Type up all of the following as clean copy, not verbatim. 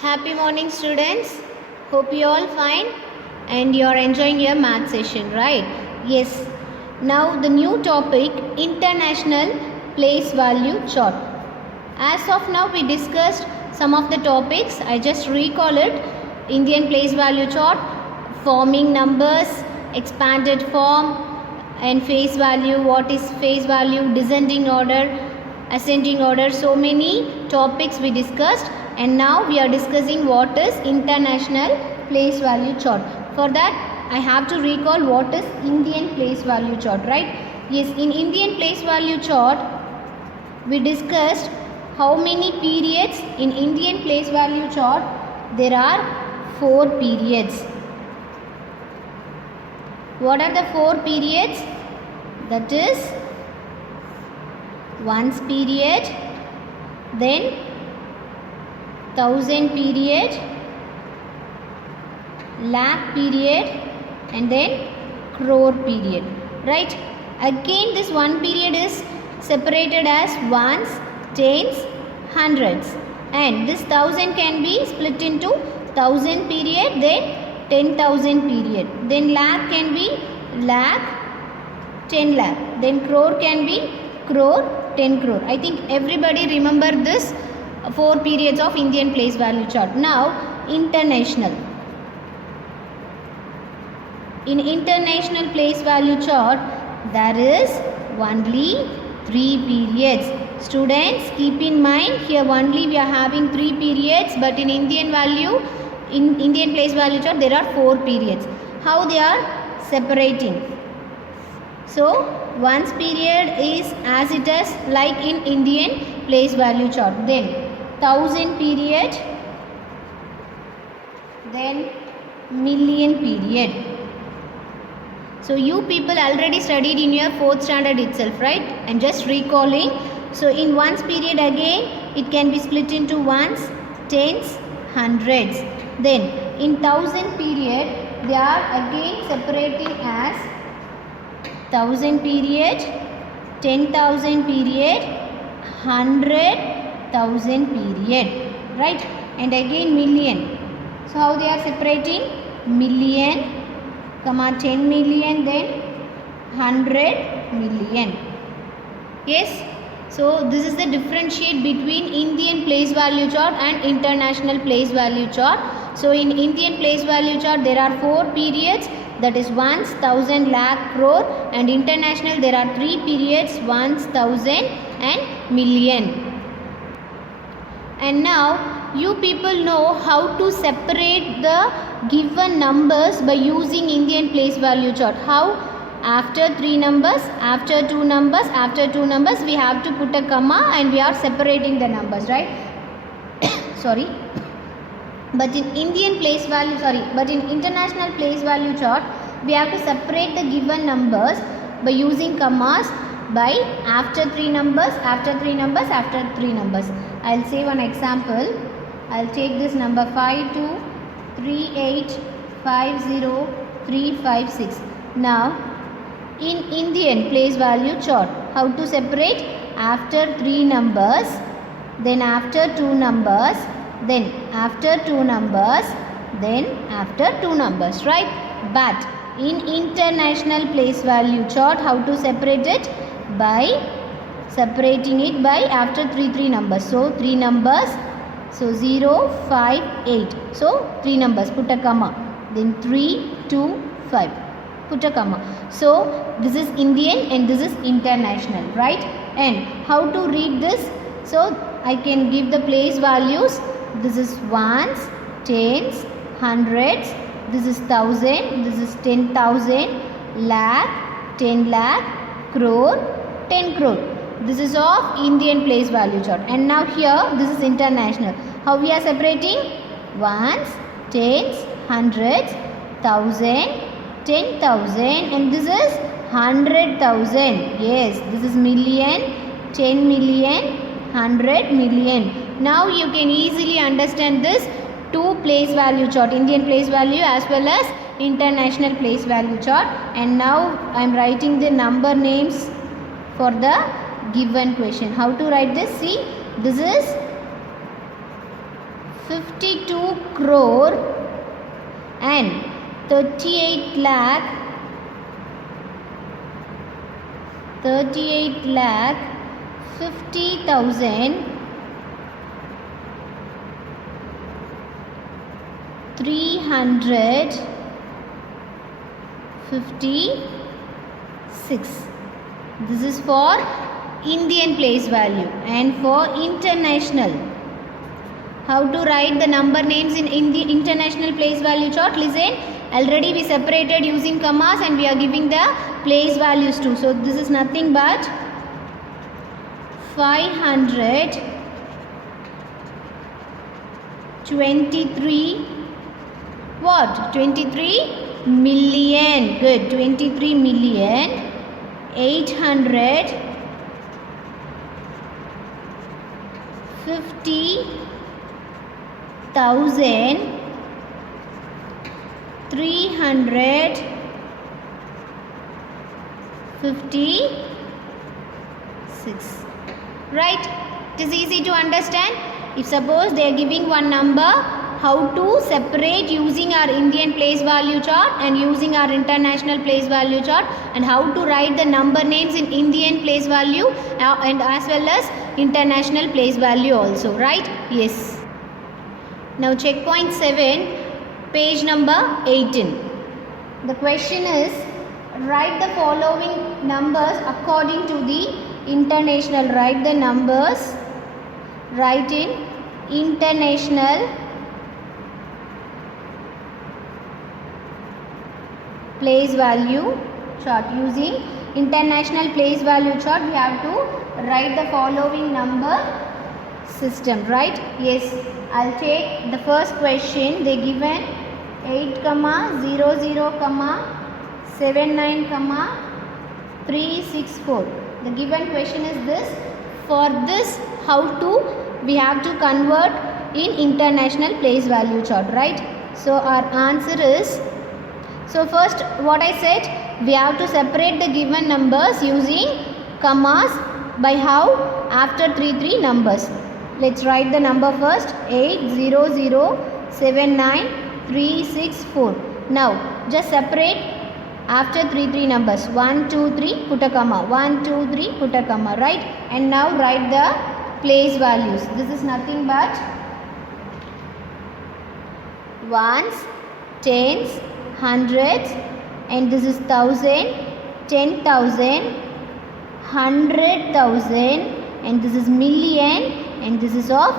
Happy morning, students. Hope you all fine and you are enjoying your math session, right? Yes. Now the new topic, international place value chart. As of now we discussed some of the topics. I just recall it. Indian place value chart, forming numbers, expanded form and face value. What is face value? Descending order, ascending order. So many topics we discussed. And now we are discussing what is international place value chart. For that I have to recall what is Indian place value chart, right? Yes, in Indian place value chart we discussed how many periods in Indian place value chart. There are 4 periods. What are the 4 periods? That is ones period, then 1000 period, lakh period and then crore period, right? Again this one period is separated as ones, tens, hundreds, and this 1000 can be split into 1000 period, then 10,000 period, then lakh can be lakh, 10 lakh, then crore can be crore, 10 crore. I think everybody remember this 4 periods of Indian place value chart. Now international. In international place value chart there is only 3 periods. Students, keep in mind here only we are having 3 periods, but in Indian place value chart there are 4 periods. How they are separating? So ones period is as it is like in Indian place value chart. Then 1000 period, then million period. So you people already studied in your 4th standard itself, right? I am just recalling. So in ones period again it can be split into ones, tens, hundreds. Then in 1000 period they are again separating as 1000 period, 10,000 period, 100,000 period, right? And again million. So how they are separating? Million, 10 million, then 100 million. Yes. So this is the differentiate between Indian place value chart and international place value chart. So in Indian place value chart there are 4 periods, that is ones, 1000, lakh, crore, and international there are 3 periods, ones, 1000 and million. And now you people know how to separate the given numbers by using Indian place value chart. How? After 3 numbers, after 2 numbers, after 2 numbers we have to put a comma and we are separating the numbers, right? Sorry. But in international place value chart we have to separate the given numbers by using commas by after 3 numbers, after 3 numbers, after 3 numbers. I will say one example. I will take this number 523850356. Now in Indian place value chart, how to separate? After 3 numbers, then after 2 numbers, then after 2 numbers, then after 2 numbers, right? But in international place value chart, how to separate it? By separating it by after 3 numbers. So 3 numbers, so 0, 5, 8. So 3 numbers, put a comma. Then 3, 2, 5. Put a comma. So this is Indian and this is international, right? And how to read this? So I can give the place values. This is ones, tens, hundreds. This is 1000. This is 10,000. Lakh, 10 lakh, crore, 10 crore. This is of Indian place value chart. And now here this is international. How we are separating? Ones, tens, hundreds, 1000, 10,000, and this is 100,000. Yes, this is million, 10 million, 100 million. Now you can easily understand this 2 place value chart, Indian place value as well as international place value chart. And now I am writing the number names for the given question. How to write this? See, this is 52 crore and 38 lakh 50,356 This is for Indian place value. And for international, how to write the number names in the international place value chart? Listen, already we separated using commas and we are giving the place values too. So this is nothing but 523 what? 23 million. Good. 23 million 850,356. Right? It is easy to understand. If suppose they are giving one number, how to separate using our Indian place value chart and using our international place value chart, and how to write the number names in Indian place value and as well as international place value also, right? Yes. Now check point 7, page number 18. The question is, write the following numbers according to the international. Write the numbers, write in international place value chart. Using international place value chart, we have to write the following number system, right? Yes. I'll take the first question. They given 8, 0, 0, 7, 9, 3, 6, 4. The given question is this. For this, how to we have to convert in international place value chart, right? So our answer is, so first what I said, we have to separate the given numbers using commas by how? After 3 numbers. Let's write the number first. 8, 0, 0, 7, 9, 3, 6, 4. Now just separate after 3 numbers. 1, 2, 3, put a comma. 1, 2, 3, put a comma, right? And now write the place values. This is nothing but ones, tens, hundreds, and this is 1,000, 10,000, 100,000, and this is million, and this is of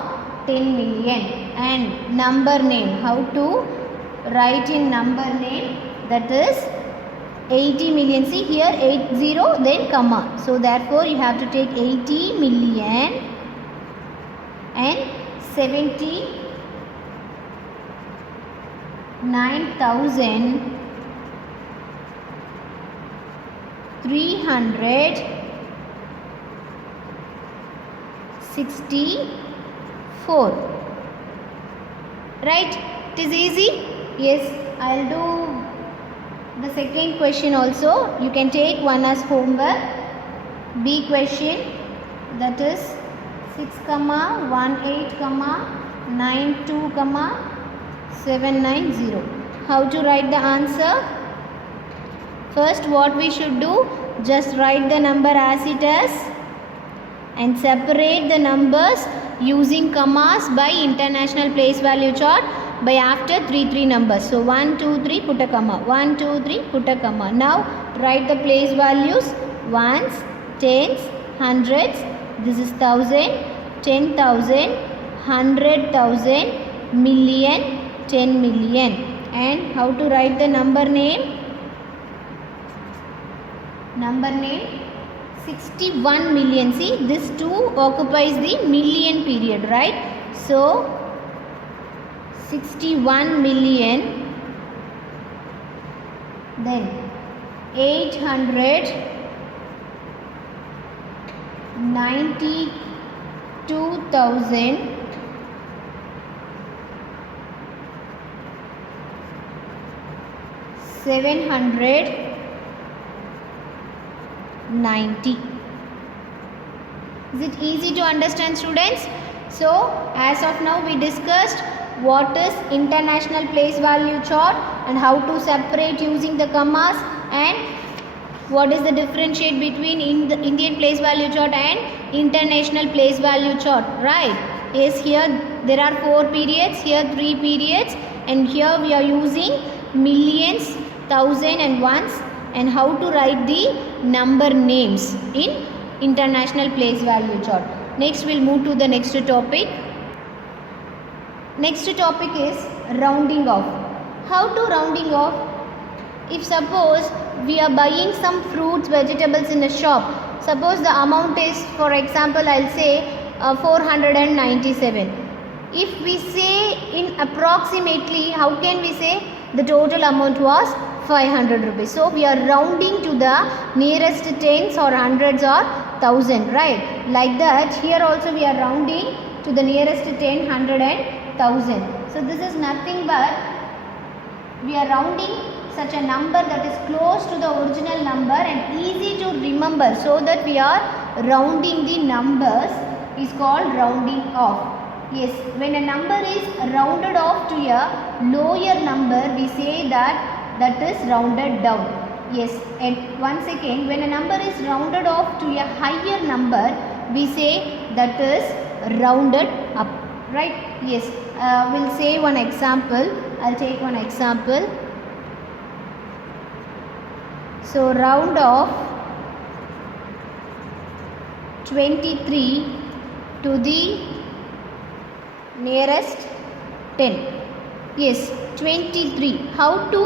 10 million. And number name, how to write in number name? That is 80 million. See here, 80 then comma. So therefore you have to take 80 million and 79,364. Right? It is easy? Yes. I'll do the second question also. You can take one as homework. B question, that is 6, 1, 8, 9, 2, 7, 9, 0. How to write the answer? First what we should do, just write the number as it is and separate the numbers using commas by international place value chart by after 3 numbers. So 1, 2, 3, put a comma. 1, 2, 3, put a comma. Now write the place values. Ones, tens, hundreds. This is 1,000, 10,000, 100,000, million, 10 million. And how to write the number name? Number name 61 million. See, this 2 occupies the million period, right? So 61 million, then 892,790. Is it easy to understand, students? So as of now we discussed what is international place value chart and how to separate using the commas, and what is the differentiate between in the Indian place value chart and international place value chart, right? Yes, here there are 4 periods, here 3 periods, and here we are using millions, thousand and ones, and how to write the number names in international place value chart. Next we'll move to the next topic. Next topic is rounding off. How to rounding off? If suppose we are buying some fruits, vegetables in a shop, suppose the amount is, for example, I'll say 497. If we say in approximately, how can we say the total amount was 500 rupees? So we are rounding to the nearest tens or hundreds or thousand, right? Like that, here also we are rounding to the nearest 10, 100 and 1000. So this is nothing but we are rounding such a number that is close to the original number and easy to remember, so that we are rounding the numbers is called rounding off. Yes, when a number is rounded off to a lower number, we say that is rounded down. Yes, and once again, when a number is rounded off to a higher number, we say that is rounded up, right? Yes, we'll say one example. I'll take one example. So round off 23 to the nearest 10. Yes, 23. How to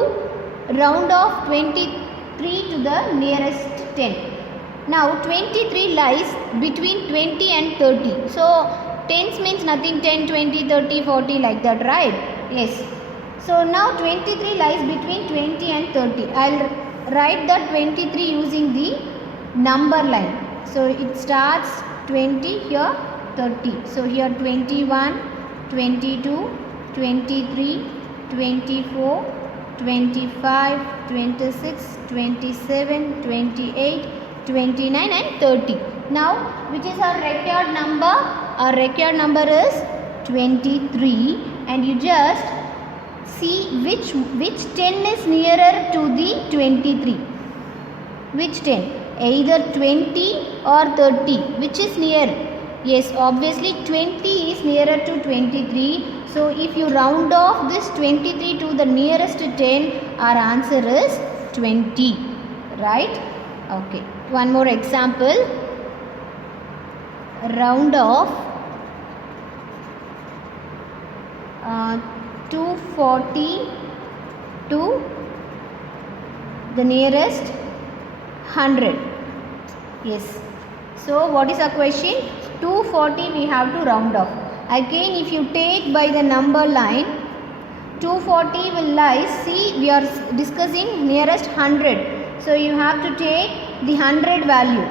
round off 23 to the nearest 10? Now 23 lies between 20 and 30. So tens means nothing, 10, 20, 30, 40 like that, right? Yes. So now 23 lies between 20 and 30. I'll write that 23 using the number line. So it starts 20, here 30. So here 21, 22, 23, 24, 25, 26, 27, 28, 29 and 30. Now which is our record number? Our record number is 23, and you just see which 10 is nearer to the 23. Which 10? Either 20 or 30. Which is nearer? Yes, obviously 20 is nearer to 23. So if you round off this 23 to the nearest 10, our answer is 20. Right? Okay. One more example. Round off 240 to the nearest 100. Yes. So what is our question? 240 we have to round off. Again, if you take by the number line, 240 will lie. See, we are discussing nearest 100. So you have to take the 100 value.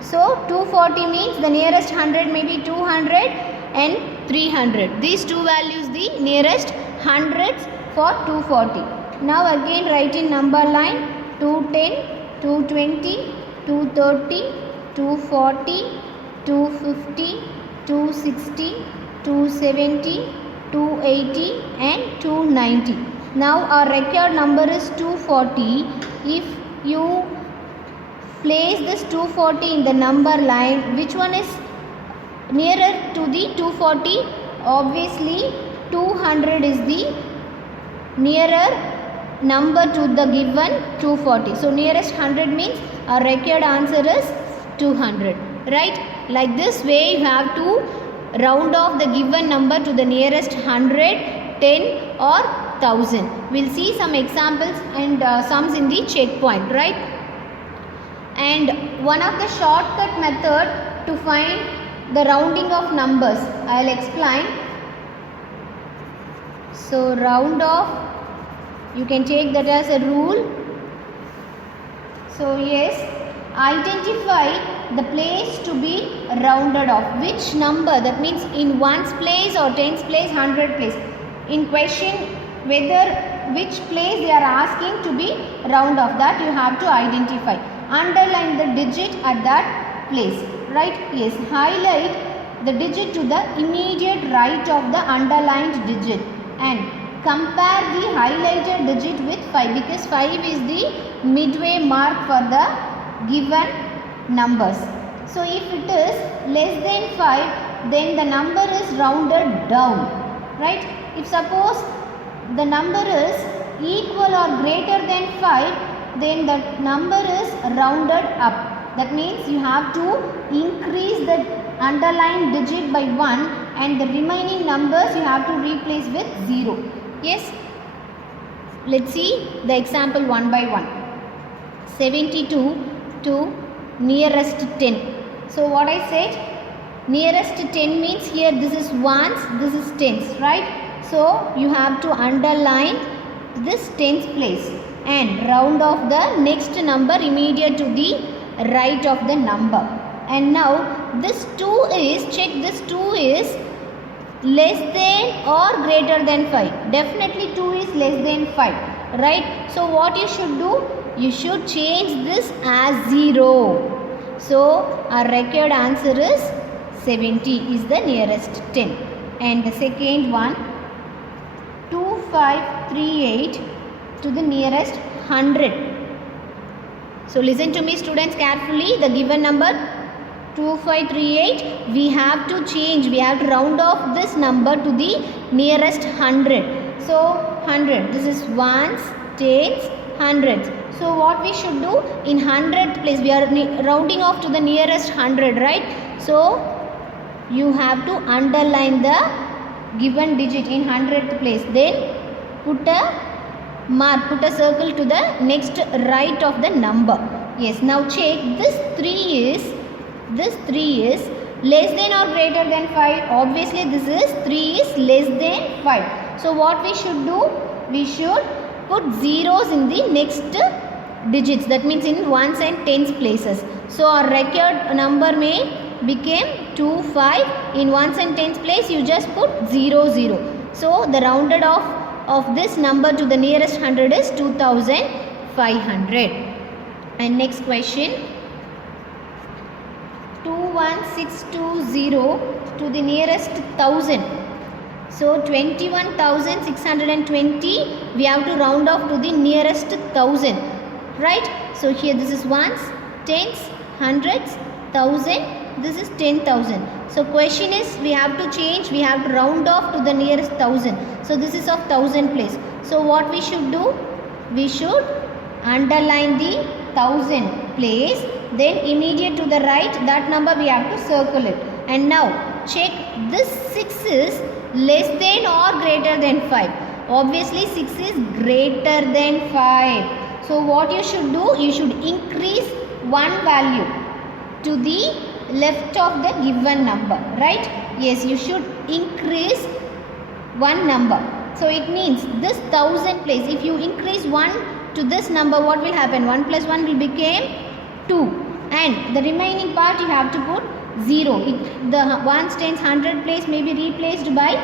So 240 means the nearest 100 may be 200 and 300. These two values the nearest hundreds for 240. Now again write in number line 210, 220, 230, 240, 250, 260, 270, 280 and 290. Now our record number is 240. If you place this 240 in the number line, which one is nearer to the 240? Obviously 200 is the nearer number to the given 240. So nearest 100 means our record answer is 200. Right? Like this way you have to round off the given number to the nearest 100, 10 or 1000. We'll see some examples and sums in the checkpoint, right? And one of the shortcut method to find the rounding of numbers, I'll explain. So round off, you can take that as a rule. So yes, identify the place to be rounded off. Which number, that means in ones place or tens place, 100 place. In question, whether which place they are asking to be round off, that you have to identify. Underline the digit at that place, right? Yes, highlight the digit to the immediate right of the underlined digit and compare the highlighted digit with 5, because 5 is the midway mark for the given numbers. So if it is less than 5, then the number is rounded down, right? If suppose the number is equal or greater than 5, then the number is rounded up. That means you have to increase the underlined digit by 1 and the remaining numbers you have to replace with 0. Yes? Let's see the example one by one. 72 to nearest 10. So what I said, nearest 10 means here this is ones, this is tens, right? So you have to underline this tens place and round off the next number immediate to the right of the number. And now this 2 is, check, this 2 is less than or greater than 5. Definitely 2 is less than 5, right? So what you should do? You should change this as 0. So our required answer is 70 is the nearest 10. And the second one, 2538 to the nearest 100. So listen to me students carefully. The given number 2538, we have to change, we have to round off this number to the nearest 100. So 100, this is ones, tens, hundreds. So what we should do, in 100th place we are rounding off to the nearest 100, right? So you have to underline the given digit in 100th place, then put a mark, put a circle to the next right of the number. Yes, now check, this 3 is less than or greater than 5. Obviously this is 3 is less than 5. So what we should do? We should put zeros in the next digits, that means in ones and tens places. So our record number may became 25. In ones and tens place you just put 0, 0. So the rounded off of this number to the nearest 100 is 2500. And next question, 21620 to the nearest 1000. So 21,620 we have to round off to the nearest 1000, right? So here this is ones, tens, hundreds, thousand, this is 10,000. So question is, we have to change, we have to round off to the nearest 1000. So this is of 1000 place. So what we should do? We should underline the 1000 place, then immediate to the right that number we have to circle it. And now check, this 6 is less than or greater than 5. Obviously 6 is greater than 5. So what you should do? You should increase one value to the left of the given number, right? Yes, you should increase one number. So it means this 1000 place, if you increase 1 to this number, what will happen? 1 plus 1 will become 2. And the remaining part you have to put 0. The ones, tens, 100 place may be replaced by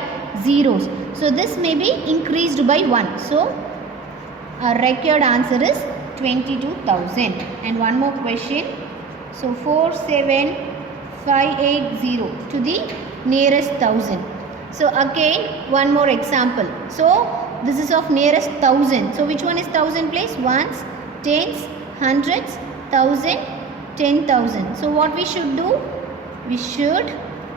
zeros. So this may be increased by 1. So our required answer is 22,000. And one more question. So 47580 to the nearest 1000. So again one more example. So this is of nearest 1000. So which one is 1000 place? Ones, tens, hundreds, 1000, 10,000. So what we should do? We should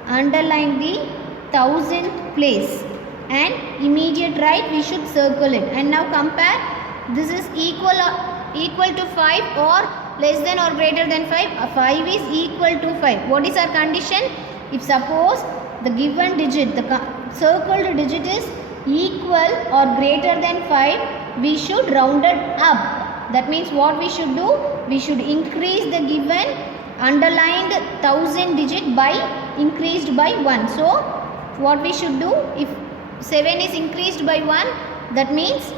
underline the 1000th place and immediate right we should circle it. And now compare, this is equal to 5 or less than or greater than 5. 5 is equal to 5. What is our condition? If suppose the given digit, the circled digit is equal or greater than 5, we should round it up. That means what we should do? We should increase the given underlined 1000 digit by increased by 1. So what we should do? If 7 is increased by 1, that means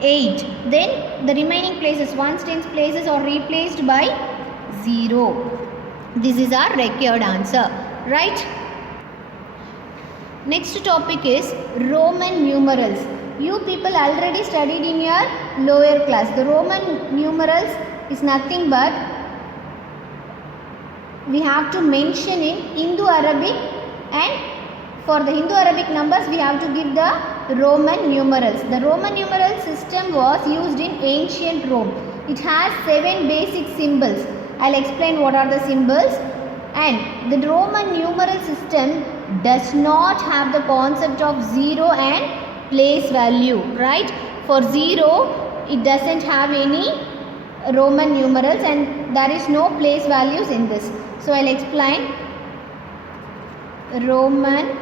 8. Then the remaining places, ones, tens places are replaced by 0. This is our required answer, right? Next topic is Roman numerals. You people already studied in your lower class. The Roman numerals is nothing but we have to mention in Indo-Arabic and for the Hindu-Arabic numbers we have to give the Roman numerals. The Roman numeral system was used in ancient Rome. It has 7 basic symbols. I'll explain what are the symbols. And the Roman numeral system does not have the concept of 0 and place value, right? For 0, it doesn't have any Roman numerals and there is no place values in this. So I'll explain. Roman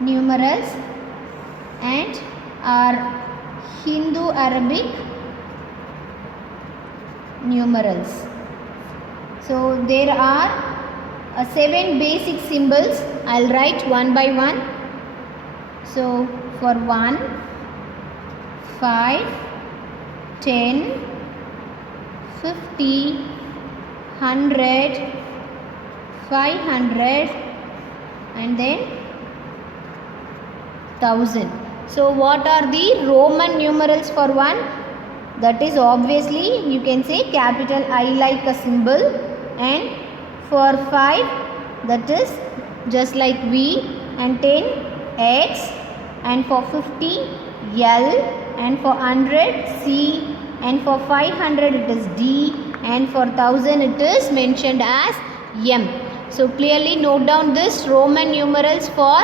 numerals and our Hindu-Arabic numerals. So there are 7 basic symbols. I'll write one by one. So for 1, 5, 10, 50, 100, 500 and then 1000. So what are the Roman numerals for 1? That is obviously you can say capital I like a symbol, and for 5 that is just like V, and 10 X, and for 50 L, and for 100 C, and for 500 it is D, and for 1000 it is mentioned as M. So clearly note down this Roman numerals for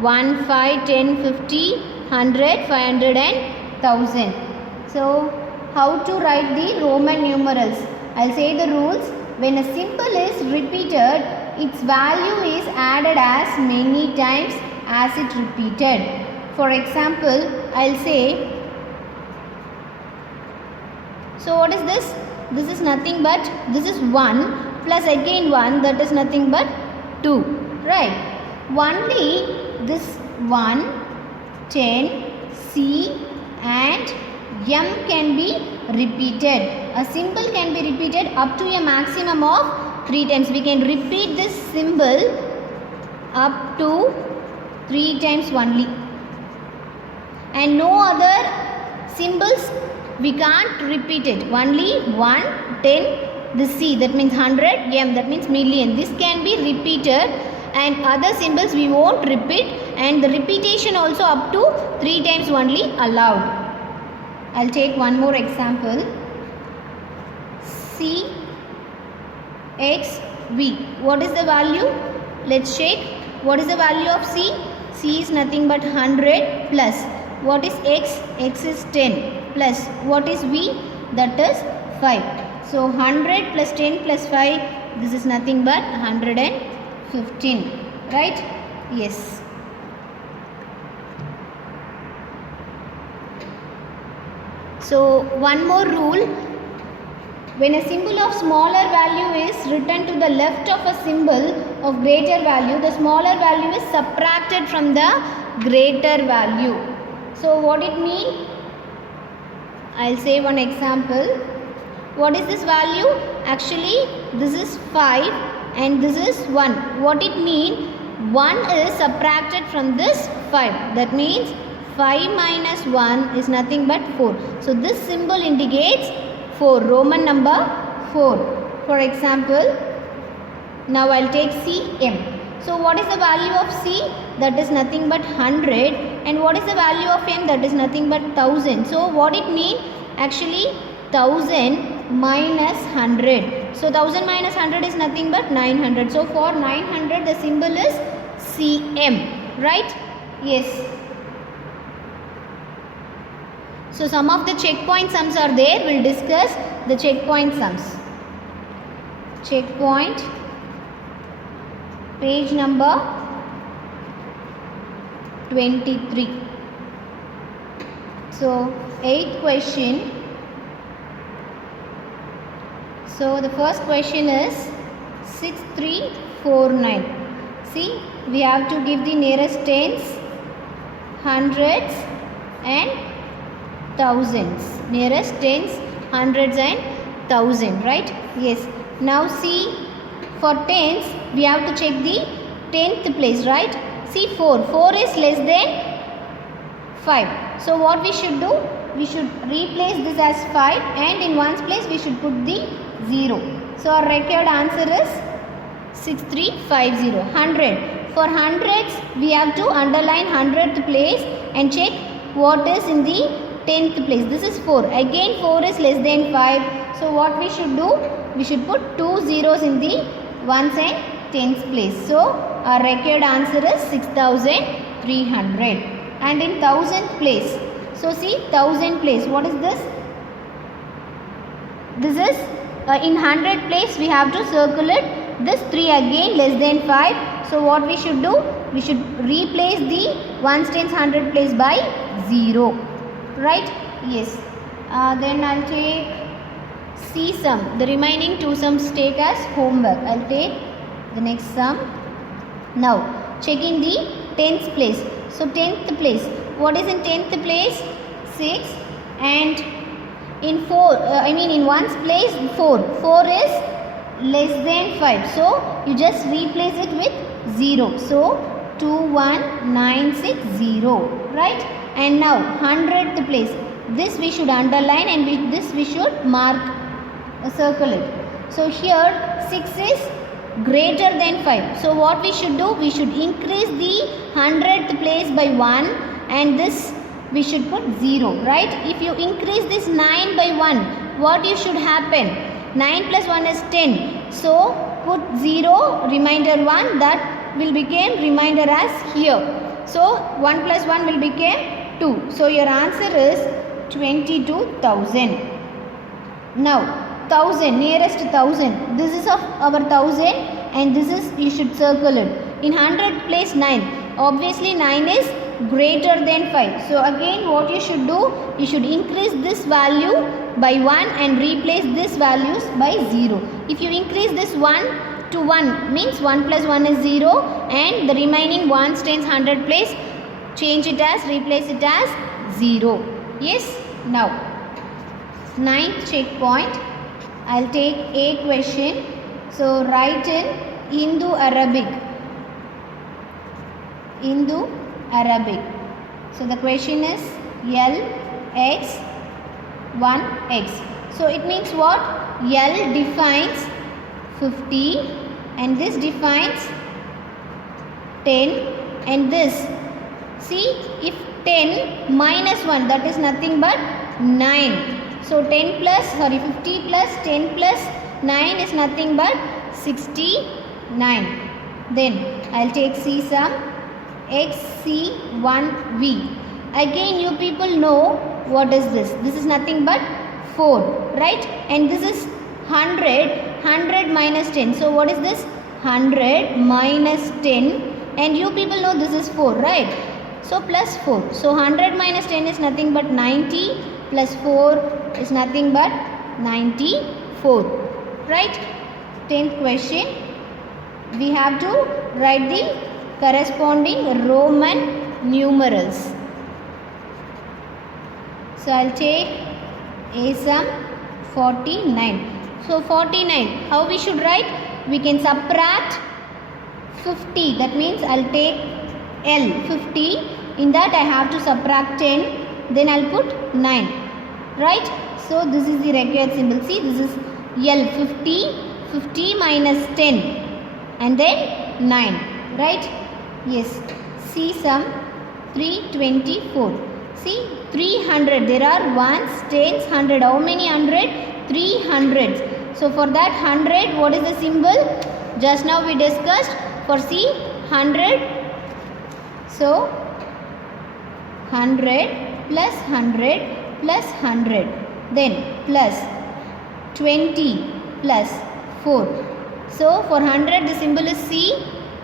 1, 5, 10, 50, 100, 500 and 1000. So how to write the Roman numerals? I'll say the rules. When a symbol is repeated, its value is added as many times as it repeated. For example, I'll say, so what is this? This is nothing but, this is 1 plus again 1, that is nothing but 2, right? Only this 1, 10, C and M can be repeated. A symbol can be repeated up to a maximum of 3 times. We can repeat this symbol up to 3 times only. And no other symbols we can't repeat it. Only 1, 10, the C that means 100, M that means million. This can be repeated, and other symbols we won't repeat, and the repetition also up to 3 times only allowed. I'll take one more example. C, X, V. What is the value? Let's check. What is the value of C? C is nothing but 100 plus. What is X? X is 10 plus. What is V? That is 5. So 100 plus 10 plus 5, this is nothing but 115. Right? Yes. So one more rule. When a symbol of smaller value is written to the left of a symbol of greater value, the smaller value is subtracted from the greater value. So what it mean? I'll say one example. What is this value? Actually, this is 5 and this is 1. What it mean? 1 is subtracted from this 5. That means 5 minus 1 is nothing but 4. So this symbol indicates 4, Roman number 4. For example, now I'll take CM. So what is the value of C? That is nothing but 100. And what is the value of M? That is nothing but 1000. So what it mean? Actually 1000 minus 100. So 1000 minus 100 is nothing but 900. So for 900 the symbol is CM. Right? Yes. So some of the checkpoint sums are there. We'll discuss the checkpoint sums. Checkpoint, page number 23. So 8th question. So the first question is 6349. See, we have to give the nearest tens, hundreds and thousands. Nearest tens, hundreds and thousand, right? Yes. Now see, for tens we have to check the 10th place, right? See, 4 is less than 5. So what we should do? We should replace this as 5 and in ones place we should put the 0. So our required answer is 6350. 100. For hundreds, we have to underline 100th place and check what is in the 10th place. This is 4. Again 4 is less than 5. So what we should do? We should put 2 zeros in the ones and tens place. So our required answer is 6300. And in thousandth place. So see, thousand place. What is this? This is in 100 place we have to circle it. This 3 again less than 5. So what we should do? We should replace the ones, tens, 100 place by 0. Right? Yes. Then I'll take C sum. The remaining 2 sums take as homework. I'll take the next sum. Now checking the 10th place. So 10th place. What is in 10th place? 6. And in 4, in ones place 4. 4 is less than 5. So you just replace it with 0. So 21960. Right? And now 100th place. This we should underline and this we should mark, circle it. So here 6 is greater than 5. So what we should do? We should increase the 100th place by 1 and this we should put 0. Right? If you increase this 9 by 1, what you should happen? 9 plus 1 is 10. So put 0, remainder 1, that will become remainder as here. So 1 plus 1 will become 2. So your answer is 22,000. Now 1000, nearest 1000. This is of our 1000 and this is, you should circle it. In 100 place 9. Obviously 9 is greater than 5. So again what you should do? You should increase this value by 1 and replace this values by 0. If you increase this 1 to 1 means 1 plus 1 is 0 and the remaining ones, tens, 100 place change it as, replace it as 0. Yes. Now 9th checkpoint. I'll take a question. So write in Indo-Arabic. Indo-Arabic. So the question is LX 1x. So it means what? L defines 50 and this defines 10 and this. See, if 10 minus 1, that is nothing but 9. So 50 plus 10 plus 9 is nothing but 69. Then I'll take C sum XC1V. Again you people know what is this. This is nothing but 4. Right? And this is 100 minus 10. So what is this? 100 minus 10 and you people know this is 4. Right? So plus 4. So 100 minus 10 is nothing but 90 plus 4 is nothing but 94. Right? 10th question. We have to write the corresponding Roman numerals. So I'll take A sum 49. So 49. How we should write? We can subtract 50. That means I'll take L 50. In that I have to subtract 10. Then I'll put 9. Right? So this is the required symbol. See, this is L 50. 50 minus 10 and then 9. Right? Yes. C sum 324. See, 300. There are ones, tens, 100. How many 100? 300. So for that 100, what is the symbol? Just now we discussed. For C, 100. So 100 plus 100 plus 100. Then plus 20 plus 4. So for 100 the symbol is C,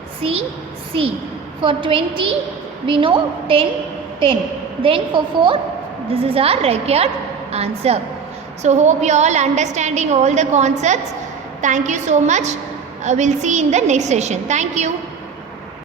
C, C. For 20 we know 10, 10. Then for 4 this is our required answer. So hope you all understanding all the concepts. Thank you so much. We'll see in the next session. Thank you.